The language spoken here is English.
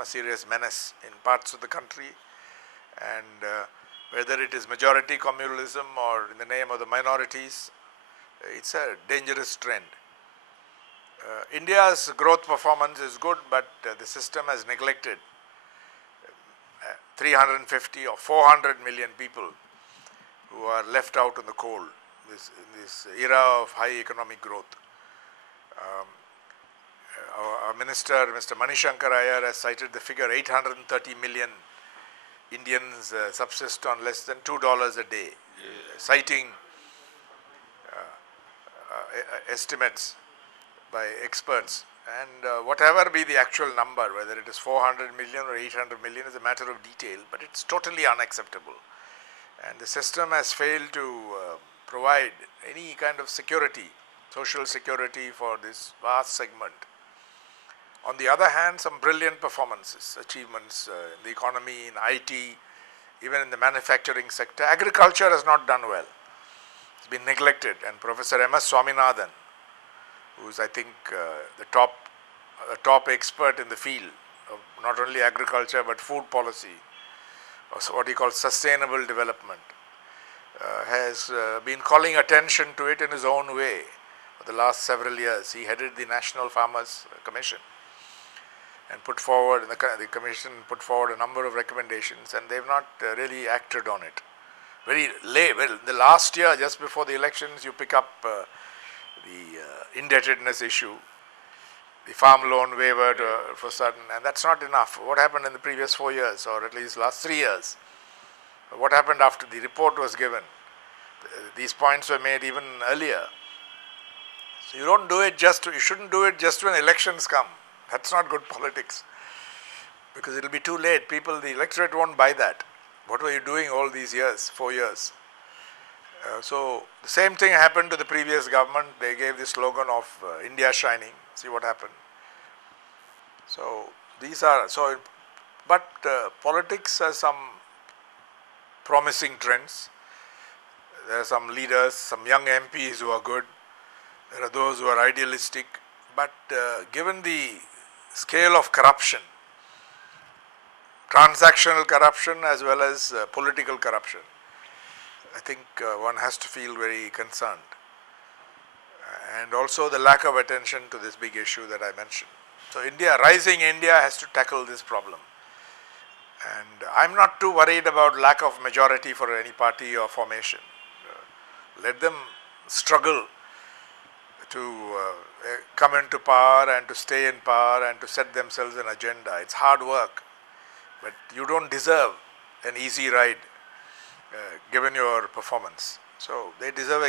a serious menace in parts of the country, and whether it is majority communalism or in the name of the minorities, it's a dangerous trend. India's growth performance is good, but the system has neglected 350 or 400 million people who are left out in the cold in this era of high economic growth. Our minister, Mr. Manishankar Iyer, has cited the figure 830 million Indians subsist on less than $2 a day, citing estimates by experts. And whatever be the actual number, whether it is 400 million or 800 million, is a matter of detail, but it's totally unacceptable. And the system has failed to provide any kind of security, social security for this vast segment. On the other hand, some brilliant performances, achievements in the economy, in IT, even in the manufacturing sector. Agriculture has not done well. It's been neglected, and Professor M.S. Swaminathan, who is, I think, the top expert in the field of not only agriculture but food policy, or what he calls sustainable development, has been calling attention to it in his own way for the last several years. He headed the National Farmers Commission and put forward, the commission put forward a number of recommendations, and they've not really acted on it. Very late, well, the last year, just before the elections, you pick up the indebtedness issue, the farm loan waiver for certain, and that's not enough. What happened in the previous 4 years, or at least last 3 years? What happened after the report was given? These points were made even earlier. So you shouldn't do it just when elections come. That's not good politics, because it will be too late. The electorate won't buy that. What were you doing all these years, 4 years? So the same thing happened to the previous government. They gave the slogan of India Shining. See what happened. So but politics has some promising trends. There are some leaders, some young MPs who are good. There are those who are idealistic. But given the scale of corruption, transactional corruption as well as political corruption, I think one has to feel very concerned. And also the lack of attention to this big issue that I mentioned. So rising India has to tackle this problem. And I'm not too worried about lack of majority for any party or formation. Let them struggle to come into power and to stay in power and to set themselves an agenda. It's hard work, but you don't deserve an easy ride given your performance. So they deserve